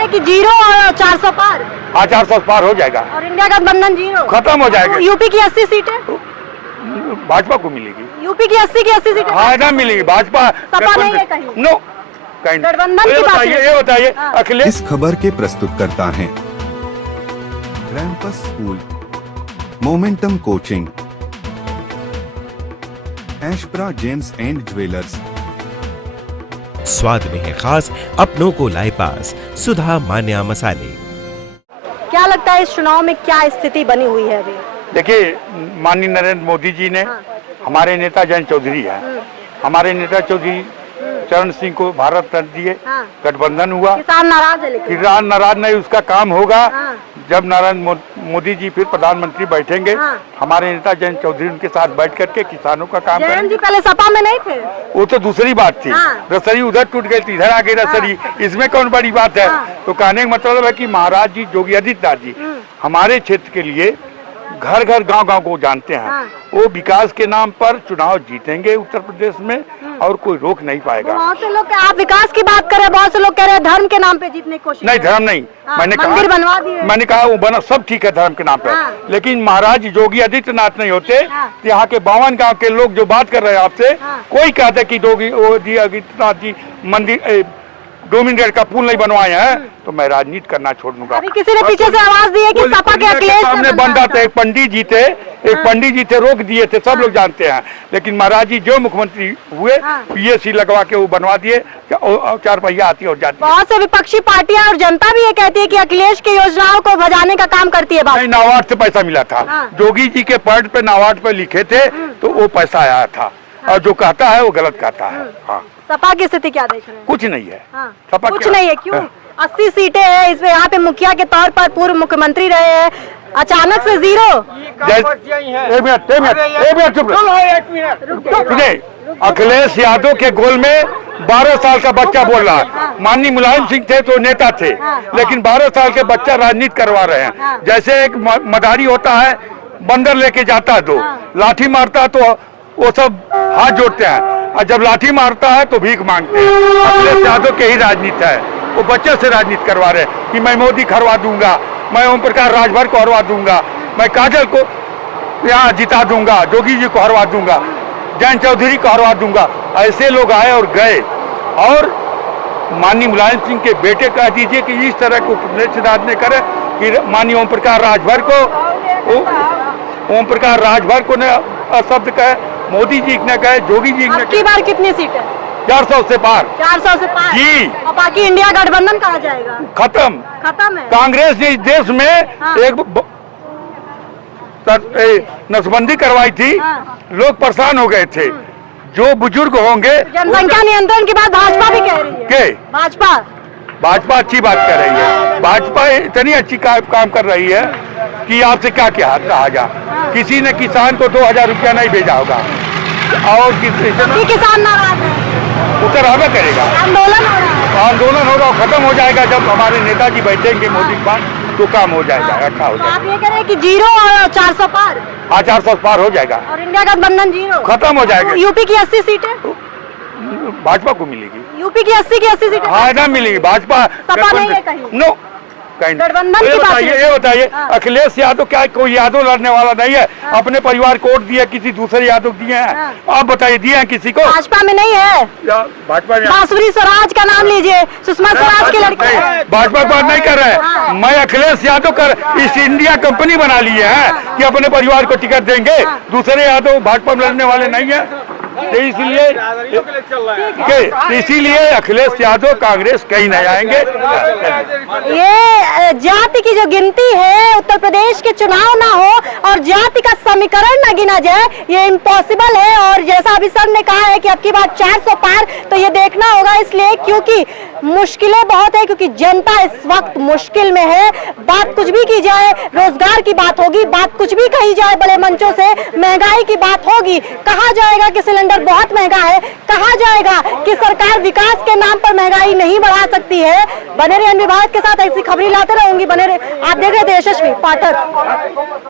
रहे हैं कि 0 और 400 पार। हाँ 400 पार हो जाएगा और इंडिया गठबंधन 0 खत्म हो जाएगा। यूपी की 80 सीटें भाजपा को मिलेगी। यूपी की 80 की 80 सीटें हाँ ना मिलेगी भाजपा। सपा नहीं है कहीं। नो कहीं गठबंधन की बात ये बताइए हाँ। अखिलेश। इस खबर के प्रस्तुतकर्ता हैं कैंपस स्कूल, मोमेंटम कोचिंग, ऐशप्रा जेम्स एंड ज्वेलर्स। स्वाद में है खास, अपनों को लाए पास, सुधा मान्या मसाले। क्या लगता है इस चुनाव में क्या स्थिति बनी हुई है अभी? देखिए माननीय नरेंद्र मोदी जी ने हमारे नेता जयंत चौधरी है, हमारे नेता चौधरी चरण सिंह को भारत रत्न दिए। गठबंधन हुआ, किसान नाराज है लेकिन किसान नाराज नहीं, उसका काम होगा हाँ। जब नरेंद्र मोदी जी फिर प्रधानमंत्री बैठेंगे। हमारे नेता जयंत चौधरी उनके साथ बैठ करके किसानों का काम जयंत करेंगे। जी पहले सपा में नहीं थे। वो तो दूसरी बात थी। हाँ। रसरी उधर टूट गई थी, इधर आ गई रसरी। इसमें कौन बड़ी बात है? तो कहने का मतलब है कि महाराज जी योगी आदित्यनाथ जी हमारे क्षेत्र के लिए घर घर गांव गांव को जानते हैं। वो विकास के नाम पर चुनाव जीतेंगे उत्तर प्रदेश में और कोई रोक नहीं पाएगा। बहुत से लोग आप विकास की बात करें, बहुत से लोग कह रहे हैं धर्म के नाम पे जीतने की कोशिश। नहीं धर्म नहीं, मंदिर बनवा दिए। मैंने कहा वो बना सब ठीक है धर्म के नाम पे, लेकिन महाराज योगी आदित्यनाथ नहीं होते तो यहाँ के 52 गांव के लोग जो बात कर रहे हैं आपसे, कोई कहते कि योगी आदित्यनाथ जी मंदिर डोमिनेट का पुल नहीं बनवाए हैं तो मैं राजनीति करना छोड़ दूंगा। अभी किसी ने पीछे से आवाज दी है कि सपा के अखिलेश सामने बन रहा था। एक पंडित जी थे रोक दिए थे, सब लोग जानते हैं। लेकिन महाराज जी जो मुख्यमंत्री हुए पीएसी लगवा के वो बनवा दिए, 4 पहिया आती है और जाती है। बहुत से विपक्षी पार्टियां और जनता भी ये कहती है कि अखिलेश की योजनाओं को बजाने का काम करती है। नहीं, नाबार्ड से पैसा मिला था। योगी जी के पद पे नाबार्ड पे लिखे थे तो वो पैसा आया था, और जो कहता है वो गलत कहता है। हाँ सपा की स्थिति क्या देख रहे हैं? कुछ नहीं है। सपा कुछ नहीं है क्यों? 80 सीटें हैं इसमें, यहाँ पे मुखिया के तौर पर पूर्व मुख्यमंत्री रहे हैं, अचानक से 0। एक मिनट चुप रहे। अखिलेश यादव के गोल में 12 साल का बच्चा बोल रहा है। माननीय मुलायम सिंह थे तो नेता थे, लेकिन 12 साल के बच्चा राजनीति करवा रहे हैं। जैसे एक मदारी होता है, बंदर लेके जाता है, तो लाठी मारता है तो वो सब हाथ जोड़ते हैं, और जब लाठी मारता है तो भीख मांगते हैं। अखिलेश यादव के ही राजनीति है, वो बच्चे से राजनीति करवा रहे हैं कि मैं मोदी को हरवा दूंगा, मैं ओम प्रकाश राजभर को हरवा दूंगा, मैं काजल को यहाँ जिता दूंगा, जोगी जी को हरवा दूंगा, जयंत चौधरी को हरवा दूंगा। ऐसे लोग आए और गए। और माननीय मुलायम सिंह के बेटे कह दीजिए कि इस तरह को उपनिषद ने करे कि माननीय ओम प्रकाश राजभर को ने शब्द कहे, मोदी जी ने कहे, जोगी जी ने कहे। बार कितनी सीट है? 400 से पार। 400 से पार जी। और बाकी इंडिया गठबंधन कहा जाएगा खत्म है। कांग्रेस ने इस देश में एक नसबंदी करवाई थी, लोग परेशान हो गए थे। जो बुजुर्ग होंगे, जनसंख्या नियंत्रण की बात भाजपा भी कह रही है। भाजपा अच्छी बात कर रही है। भाजपा इतनी अच्छी काम कर रही है कि आपसे क्या क्या कहा जा। किसी ने किसान को 2000 रुपया नहीं भेजा होगा, और किसान नाराज है, उतर आगे करेगा। आंदोलन होगा, खत्म हो जाएगा। जब हमारे नेताजी बैठेंगे मोदी के पास तो काम हो जाएगा, अच्छा हो जाएगा। आप ये कह रहे हैं कि 0 और 400 पार? हाँ 400 पार हो जाएगा और इंडिया गठबंधन 0 खत्म हो जाएगा। यूपी की 80 सीटें भाजपा को मिलेगी। यूपी की 80 की 80 सीटें हाँ ना मिलेगी। भाजपा सपा नहीं है कहीं। नो कहीं। गठबंधन की बात है। ये बताइए अखिलेश यादव क्या कोई यादव लड़ने वाला नहीं है? अपने परिवार को वोट दिए, किसी दूसरे यादव दिए हैं? आप बताइए दिए हैं किसी को? भाजपा में नहीं है। भाजपा में बांसुरी स्वराज का नाम लीजिए, सुषमा स्वराज के लड़के। भाजपा बात नहीं कर रहे। मैं अखिलेश यादव कर ईस्ट इंडिया कंपनी बना लिए हैं कि अपने परिवार को टिकट देंगे। दूसरे यादव भाजपा में लड़ने वाले नहीं है। इसीलिए अखिलेश यादव कांग्रेस कहीं नहीं आएंगे। ये जाति की जो गिनती है, उत्तर प्रदेश के चुनाव ना हो और जाति का समीकरण ना गिना जाए, ये इम्पॉसिबल है। और जैसा अभी सर ने कहा है कि अब की बार 400 पार, तो ये देखना होगा, इसलिए क्योंकि मुश्किलें बहुत है, क्योंकि जनता इस वक्त मुश्किल में है। बात कुछ भी की जाए, रोजगार की बात होगी, बात कुछ भी कही जाए बड़े मंचों से, महंगाई की बात होगी। कहा जाएगा कि सिलेंडर बहुत महंगा है, कहा जाएगा कि सरकार विकास के नाम पर महंगाई नहीं बढ़ा सकती है। बने रहिए विभाग के साथ, ऐसी खबरें लाते रहूंगी। बने रहिए, आप देख रहे थे यशस्वी पाठक।